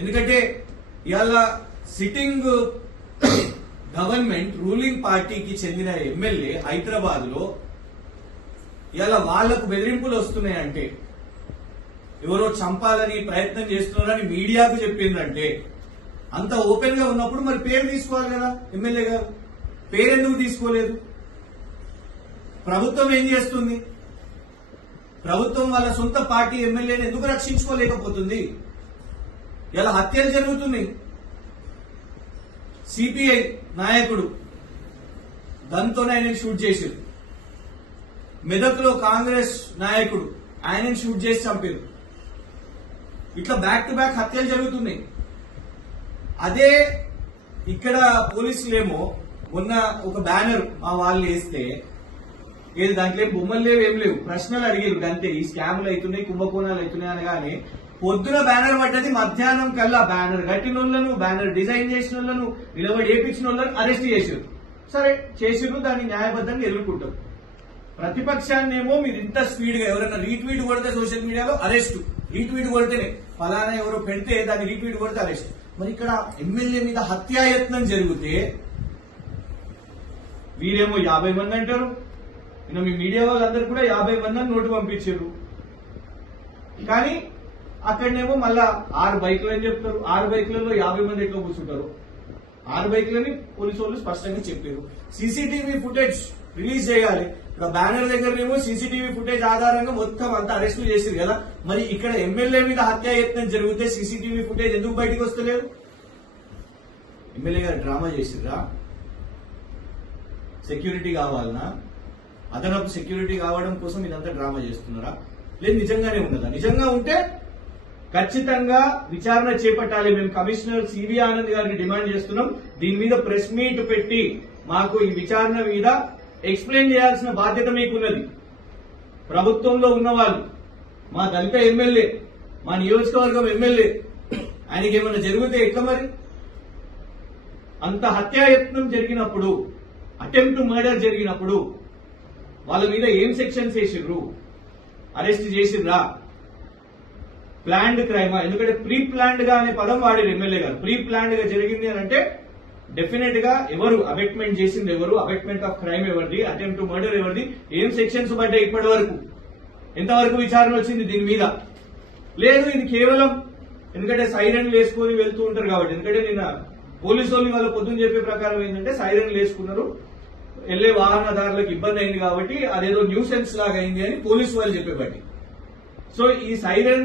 ఎందుకంటే ఇవాళ sitting government ruling పార్టీకి చెందిన ఎమ్మెల్యే హైదరాబాద్లో ఇవాళ వాళ్ళకు బెదిరింపులు వస్తున్నాయంటే ఎవరో చంపాలని ప్రయత్నం చేస్తున్నారని మీడియాకు చెప్పిందంటే అంత ఓపెన్గా ఉన్నప్పుడు మరి పేరు తీసుకోవాలి కదా ఎమ్మెల్యే గారు. పేరెందుకు తీసుకోలేదు? ప్రభుత్వం ఏం చేస్తుంది? ప్రభుత్వం వాళ్ళ సొంత పార్టీ ఎమ్మెల్యేని ఎందుకు రక్షించుకోలేకపోతుంది? ఇలా హత్యలు జరుగుతున్నాయి. సిపిఐ నాయకుడు దాంతోనే ఆయనని షూట్ చేశారు. మెదక్లో కాంగ్రెస్ నాయకుడు ఆయనని షూట్ చేసి చంపారు. ఇట్లా బ్యాక్ టు బ్యాక్ హత్యలు జరుగుతున్నాయి. అదే ఇక్కడ పోలీసులేమో మొన్న ఒక బ్యానర్ మా వాళ్ళు వేస్తే ఏది దాంట్లో బొమ్మలు లేవు ఏం లేవు. ప్రశ్నలు అడిగారు అంతే ఈ స్కామ్లు అవుతున్నాయి కుంభకోణాలు అవుతున్నాయి అనగానే పొద్దున బ్యానర్ పడ్డది మధ్యాహ్నం కల్లా బ్యానర్. కట్టిన వాళ్ళను బ్యానర్ డిజైన్ చేసిన వాళ్ళను నిలబడి ఏపించిన వాళ్ళను అరెస్ట్ చేసారు సరే చేసిరు దాన్ని న్యాయబద్ధంగా ఎదుర్కొంటారు ప్రతిపక్షాన్నేమో మీరు ఇంత స్పీడ్గా ఎవరైనా రీట్వీట్ కొడితే సోషల్ మీడియాలో అరెస్ట్. రీట్వీట్ కొడితేనే. ఫలానా ఎవరో పెడితే దాన్ని రీట్వీట్ కొడితే అరెస్ట్. మరి ఇక్కడ ఎమ్మెల్యే మీద హత్యాయత్నం జరిగితే వీరేమో యాభై మంది అంటారు. ఇంకా మీ మీడియా వాళ్ళందరూ కూడా యాభై మంది నోటు పంపించారు. కానీ అక్కడనేమో మళ్ళా ఆరు బైకులు అని చెప్తారు. ఆరు బైకులలో యాభై మంది ఎట్లా కూర్చుంటారు? ఆరు బైకులని పోలీసు వాళ్ళు స్పష్టంగా చెప్పారు. సీసీటీవీ ఫుటేజ్ రిలీజ్ చేయాలి. ఇక్కడ బ్యానర్ దగ్గరనేమో సీసీటీవీ ఫుటేజ్ ఆధారంగా మొత్తం అంతా అరెస్టులు చేసింది కదా. మరి ఇక్కడ ఎమ్మెల్యే మీద హత్యాయత్నం జరిగితే సీసీటీవీ ఫుటేజ్ ఎందుకు బయటకు వస్తలేదు? ఎమ్మెల్యే గారు డ్రామా చేసిర్రా సెక్యూరిటీ కావాలనా? అదనపు సెక్యూరిటీ కావడం కోసం ఇదంతా డ్రామా చేస్తున్నారా? లేదు నిజంగానే ఉన్నదా? నిజంగా ఉంటే ఖచ్చితంగా విచారణ చేపట్టాలి. మేము కమిషనర్ సివి ఆనంద్ గారిని డిమాండ్ చేస్తున్నాం. దీని మీద ప్రెస్ మీట్ పెట్టి మాకు ఈ విచారణ మీద ఎక్స్ప్లెయిన్ చేయాల్సిన బాధ్యత మీకున్నది. ప్రభుత్వంలో ఉన్నవాళ్ళు మా దళిత ఎమ్మెల్యే మా నియోజకవర్గం ఎమ్మెల్యే ఆయనకి ఏమైనా జరిగితే ఎట్లా మరి? అంత హత్యాయత్నం జరిగినప్పుడు అటెంప్ట్ మర్డర్ జరిగినప్పుడు వాళ్ళ మీద ఏం సెక్షన్స్ వేసిర్రు అరెస్ట్ చేసిర్రా? ప్లాన్డ్ క్రైమా ఎందుకంటే ప్రీ ప్లాన్డ్గా అనే పదం వాడారు ఎమ్మెల్యే గారు. ప్రీ ప్లాన్డ్గా జరిగింది అని అంటే డెఫినెట్గా ఎవరు అబెట్మెంట్ చేసింది ఎవరు అబెట్మెంట్ ఆఫ్ క్రైమ్ ఎవరిది అటెంప్ట్ టు మర్డర్ ఎవరిది ఏం సెక్షన్స్ పడ్డాయి ఇప్పటి వరకు? ఎంతవరకు విచారణ వచ్చింది దీని మీద? లేదు ఇది కేవలం ఎందుకంటే సైరన్ వేసుకొని వెళ్తూ ఉంటారు కాబట్టి. ఎందుకంటే నిన్న పోలీసు వాళ్ళు వాళ్ళ పొద్దున్న చెప్పే ప్రకారం ఏంటంటే సైరన్ వేసుకున్నారు వెళ్ళే వాహనదారులకు ఇబ్బంది అయింది కాబట్టి అదేదో న్యూసెన్స్ లాగా అయింది అని పోలీసు వాళ్ళు చెప్పేబట్టి సో ఈ సైరన్